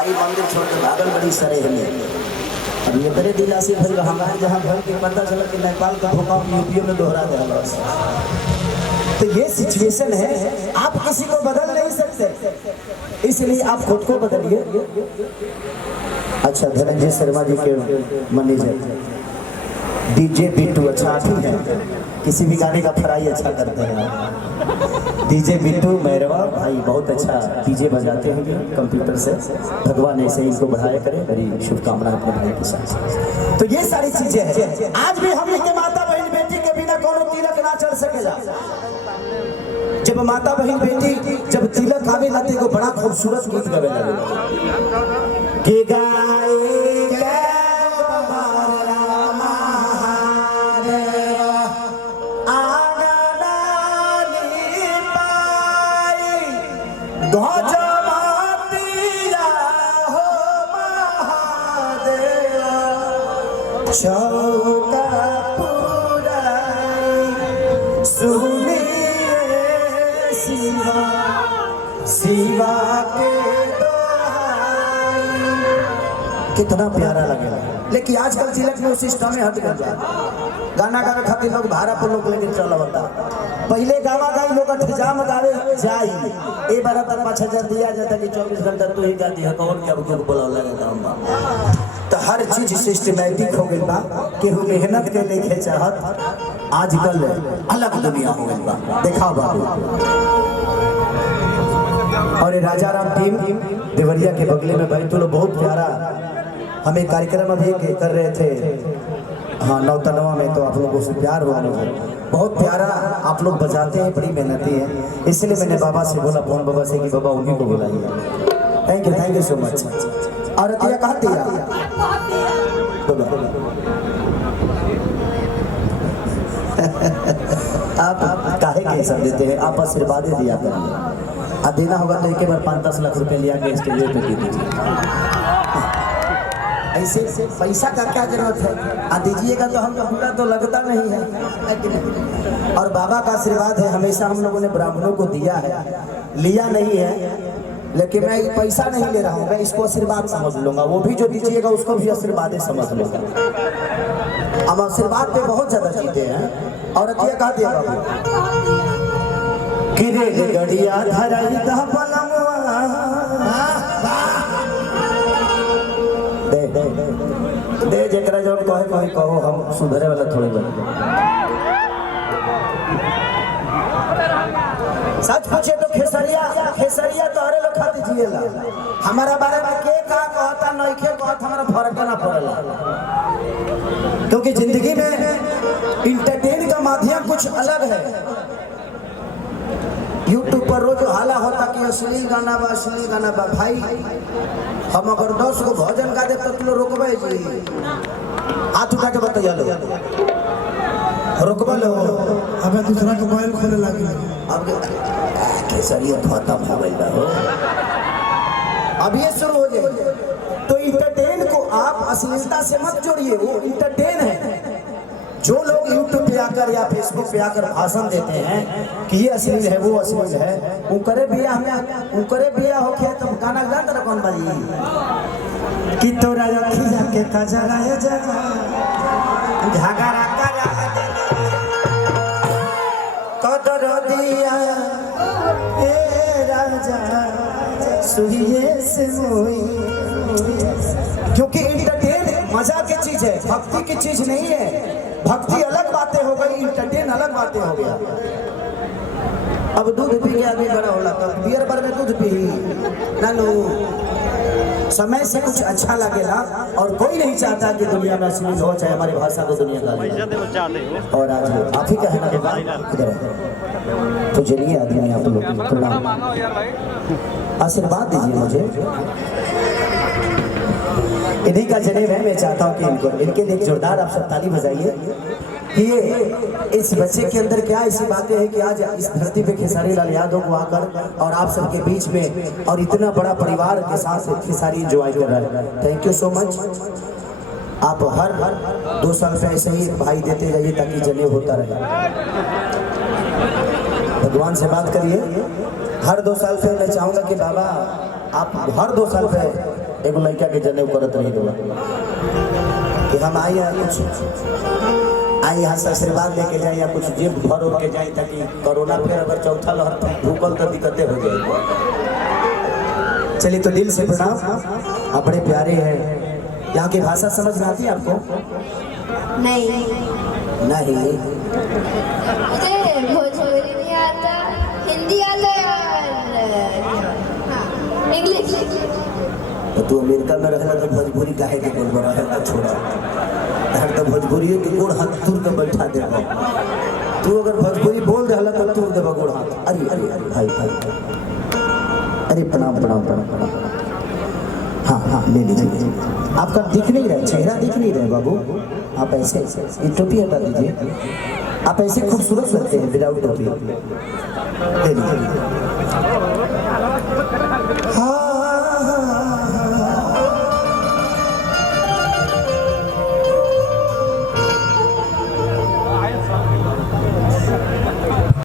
माई मंदिर छोड़ के भागल बड़ी सरे हमें। अब ये करे दिला से भाई हमारे जहाँ घर के पता चला कि नेपाल का भूकंप यूपी में दोहरा दिया। तो ये सिचुएशन है, आप किसी को बदल नहीं सकते, इसलिए आप खुद को बदलिए। अच्छा, धनंजय शर्मा जी के मैनेजर डीजे बिट्टू अच्छा ही है, किसी भी गाने का फ्राई अच्छा करते हैं। डीजे बिट्टू मैरवा भाई बहुत अच्छा डीजे बजाते हैं कंप्यूटर से, भगवान ऐसे ही इनको बढ़ाया करे, बड़ी शुभकामनाएं अपने भाई के साथ। तो ये सारी चीजें हैं। आज भी हम के माता बहन बेटी के बिना कोनो तिलक ना चल सकेला। जब माता बहन बेटी जब तिलक आवे ना तो बड़ा खूबसूरत गीत गावे लगे के गाए चौका पुराई सुनिए शिवा शिवा के दोहाई। कितना प्यारा लगेगा। लेकिन आजकल तिलक में सिस्टम में हट गया। गाना गावे खातिर लोग भाड़ा पर लोग लेके चल होता। पहले गावा गाई लोग इंतजाम गावे जाई ए बार तक 5000 दिया जाता कि 24 घंटा तू ही गा दिया कौन क्या क्यों बोला लगा हम। तो हर चीज सिस्टमैटिक हो गई बा, केहू मेहनत के लेके चाहत आजकल अलग दुनिया हो गई बा। देखा बाबू और राजा राम टीम देवरिया के बगले में भाई तो लोग बहुत प्यारा हमें कार्यक्रम अभी कर रहे थे। हाँ, नौतनवा में तो आप लोगों से प्यार हुआ मुझे, बहुत प्यारा आप लोग बजाते हैं, बड़ी मेहनती है। इसलिए मैंने बाबा से बोला, फोन बाबा से कि बाबा उन्हीं को बुलाइए। Thank you so much. और अतिया कहा दिया आप काहे के सब देते हैं, आप आशीर्वाद दिया करिए। अब देना होगा तो एक बार 5-10 लाख रुपए लिया के स्टेज पे दे दीजिए। ऐसे पैसा का क्या जरूरत है, आ दीजिएगा तो हम पूरा तो लगता नहीं है। और बाबा का आशीर्वाद है, हमेशा हम लोगों ने ब्राह्मणों को दिया है, लिया नहीं है। लेकिन मैं पैसा नहीं ले रहा हूँ, मैं इसको आशीर्वाद समझ लूंगा। वो भी जो दीजिएगा उसको भी आशीर्वाद समझ लूंगा। हम आशीर्वाद पे बहुत ज्यादा जीते हैं। और अतिया कहा दिया किरे गड़िया धराई दा पलमवा दे दे दे जेकरा जो कहे कोई कहो, हम सुधरे वाला थोड़ी बने। सच पूछे तो खेसरिया तोहरे लोग खाती जिएला। हमारा बारे में के का कहता नहीं के कहता हमारा फर्क ना पड़ेला। क्योंकि जिंदगी में इंटरटेन का माध्यम कुछ अलग है। यूट्यूब पर रोज हाला होता कि असली गाना बा भाई। हम अगर 10 को भजन गा दे तो तुम रोकबे जी, हाथ उठा के बताइए लो रोकबा लो। हमें दूसरा के मोबाइल खोले लगे। अब केसरिया खत्म हो गई हो, अब ये शुरू हो जाए। तो इंटरटेन को आप अश्लीलता से मत जोड़िए, वो इंटरटेन है। जो लोग यूट्यूब पे आकर या फेसबुक पे आकर भाषण देते हैं कि ये अश्लील है वो अश्लील है, उनकरे बिया होके तो गाना गाता ना कौन बाजी कि तोरा रखी जाके का जगह झगड़ा करा कदर दिया ए राजा सुहिए से मोई। क्योंकि इंटरटेन मजा की चीज है, भक्ति की चीज नहीं है। भक्ति अलग बातें हो गई, इंटरटेन अलग बातें हो गया। अब दूध पी के आदमी बड़ा होला तो बियर बार में दूध पी ना लो। समय से कुछ अच्छा लगेगा और कोई नहीं चाहता कि दुनिया में अश्लील हो, चाहे हमारी भाषा को दुनिया का। और आज आप ही का है ना, तो चलिए आदमी आप लोग प्रणाम आशीर्वाद दीजिए मुझे। इन्हीं का जनेब है, मैं चाहता हूँ कि इनके लिए जोरदार आप सब ताली बजाइए कि ये इस बच्चे के अंदर क्या ऐसी बातें हैं कि आज इस धरती पे खेसारी लाल यादव को आकर और आप सबके बीच में और इतना बड़ा परिवार के साथ खेसारी एंजॉय कर रहा है। Thank you so much. आप हर 2 साल से ऐसे ही भाई देते जाइए ताकि जनेब होता रहे। भगवान से बात करिए। हर 2 साल से मैं चाहूँगा कि बाबा आप हर 2 साल पे एगो लड़का के जनेऊ करत रही रहुआ कि हम आई हैं कुछ आई यहाँ से आशीर्वाद लेके जाए या कुछ जेब भर के जाए ताकि कोरोना फिर अगर चौथा लहर भूकल तो दिक्कतें हो जाएगी। चलिए तो दिल से प्रणाम, आप बड़े प्यारे हैं। यहाँ की भाषा समझ में आती है आपको? नहीं, नहीं। मुझे भोजपुरी नहीं आता, हिंदी आता है और इंग्लिश। तो तू अमेरिका में रहना तो भोजपुरी काहे के बोल रहा है? छोड़ा हर तो भोजपुरी के गोड़ हाथ तूर के बैठा दे। तू अगर भोजपुरी बोल रहा तो तूर दे गोड़ हाथ। अरे अरे अरे भाई भाई, अरे प्रणाम प्रणाम प्रणाम प्रणाम। हाँ हाँ ले लीजिए। आपका दिख नहीं रहा, चेहरा दिख नहीं रहा बाबू। आप ऐसे ये टोपी हटा दीजिए, आप ऐसे खूबसूरत लगते हैं विदाउट टोपी। ले लीजिए।